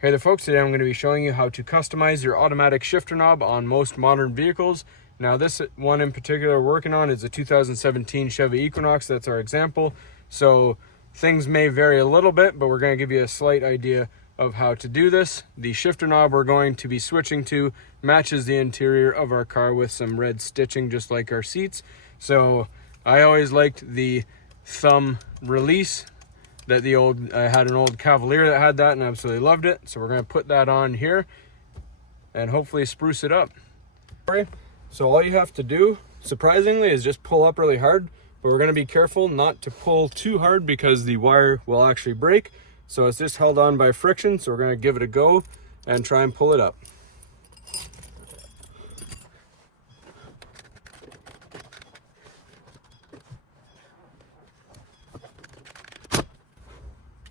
Hey there folks, today I'm going to be showing you how to customize your automatic shifter knob on most modern vehicles. Now this one in particular we're working on is a 2017 Chevy Equinox. That's our example. So things may vary a little bit, but we're going to give you a slight idea of how to do this. The shifter knob we're going to be switching to matches the interior of our car with some red stitching just like our seats. So I always liked the thumb release that I had an old Cavalier that had that and I absolutely loved it. So we're going to put that on here and hopefully spruce it up. So all you have to do, surprisingly, is just pull up really hard, but we're going to be careful not to pull too hard because the wire will actually break. So it's just held on by friction. So we're going to give it a go and try and pull it up.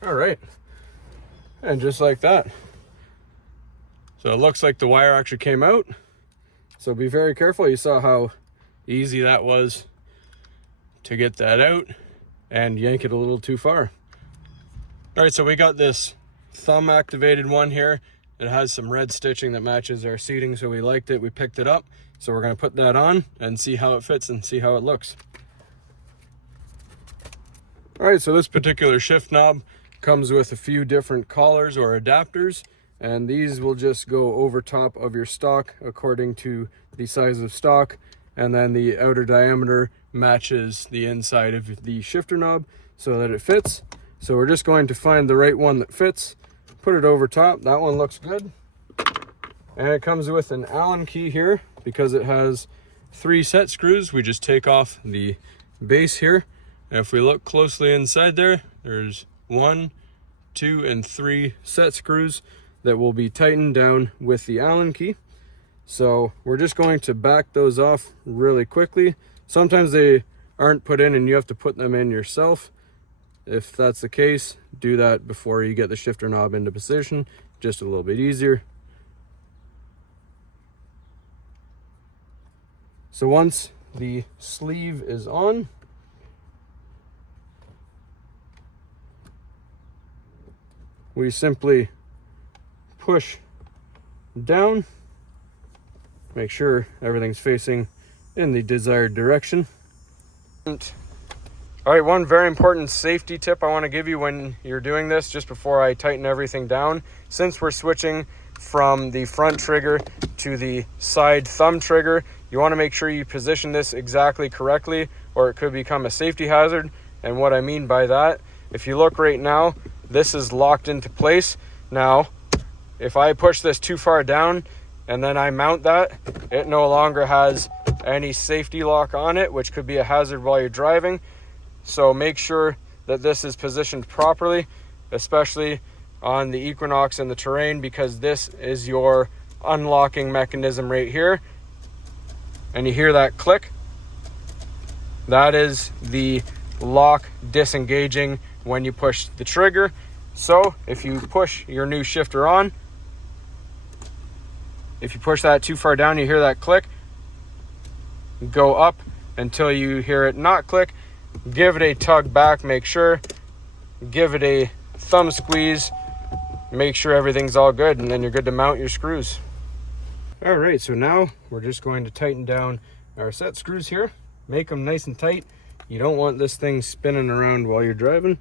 All right, and just like that. So it looks like the wire actually came out. So be very careful. You saw how easy that was to get that out and yank it a little too far. All right, so we got this thumb activated one here. It has some red stitching that matches our seating, so we liked it. We picked it up. So we're gonna put that on and see how it fits and see how it looks. All right, so this particular shift knob comes with a few different collars or adapters, and these will just go over top of your stock according to the size of stock, and then the outer diameter matches the inside of the shifter knob so that it fits. So we're just going to find the right one that fits, put it over top. That one looks good, and it comes with an Allen key here because it has 3 set screws. We just take off the base here, and if we look closely inside there, there's 1, 2, and 3 set screws that will be tightened down with the Allen key. So we're just going to back those off really quickly. Sometimes they aren't put in and you have to put them in yourself. If that's the case, do that before you get the shifter knob into position, just a little bit easier. So once the sleeve is on, we simply push down, make sure everything's facing in the desired direction. All right, one very important safety tip I want to give you when you're doing this, just before I tighten everything down. Since we're switching from the front trigger to the side thumb trigger, you want to make sure you position this exactly correctly or it could become a safety hazard. And what I mean by that, if you look right now, this is locked into place. Now, if I push this too far down and then I mount that, it no longer has any safety lock on it, which could be a hazard while you're driving. So make sure that this is positioned properly, especially on the Equinox and the Terrain, because this is your unlocking mechanism right here. And you hear that click? That is the lock disengaging when you push the trigger. So if you push your new shifter on, if you push that too far down, you hear that click. Go up until you hear it not click. Give it a tug back, make sure. Give it a thumb squeeze. Make sure everything's all good, and then you're good to mount your screws. All right, so now we're just going to tighten down our set screws here. Make them nice and tight. You don't want this thing spinning around while you're driving.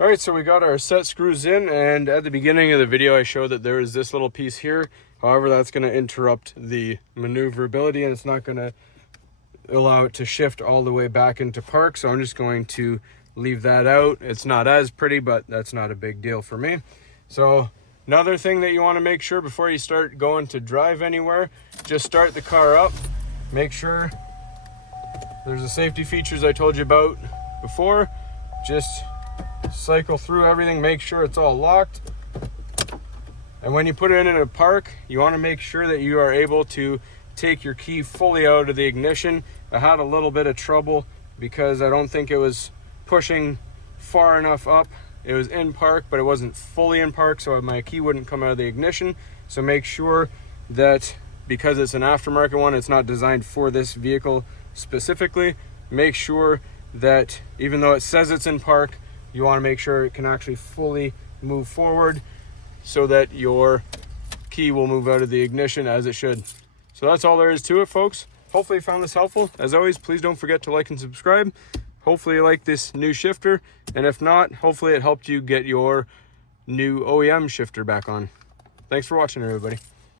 All right, so we got our set screws in, and at the beginning of the video I showed that there is this little piece here. However, that's going to interrupt the maneuverability and it's not going to allow it to shift all the way back into park. So I'm just going to leave that out. It's not as pretty, but that's not a big deal for me. So another thing that you want to make sure before you start going to drive anywhere, just start the car up. Make sure there's the safety features I told you about before. Just cycle through everything, make sure it's all locked. And when you put it in a park, you want to make sure that you are able to take your key fully out of the ignition. I had a little bit of trouble because I don't think it was pushing far enough up. It was in park, but it wasn't fully in park, so my key wouldn't come out of the ignition. So make sure that because it's an aftermarket one, it's not designed for this vehicle specifically. Make sure that even though it says it's in park, you want to make sure it can actually fully move forward so that your key will move out of the ignition as it should. So that's all there is to it, folks. Hopefully you found this helpful. As always, please don't forget to like and subscribe. Hopefully you like this new shifter, and if not, hopefully it helped you get your new OEM shifter back on. Thanks for watching, everybody.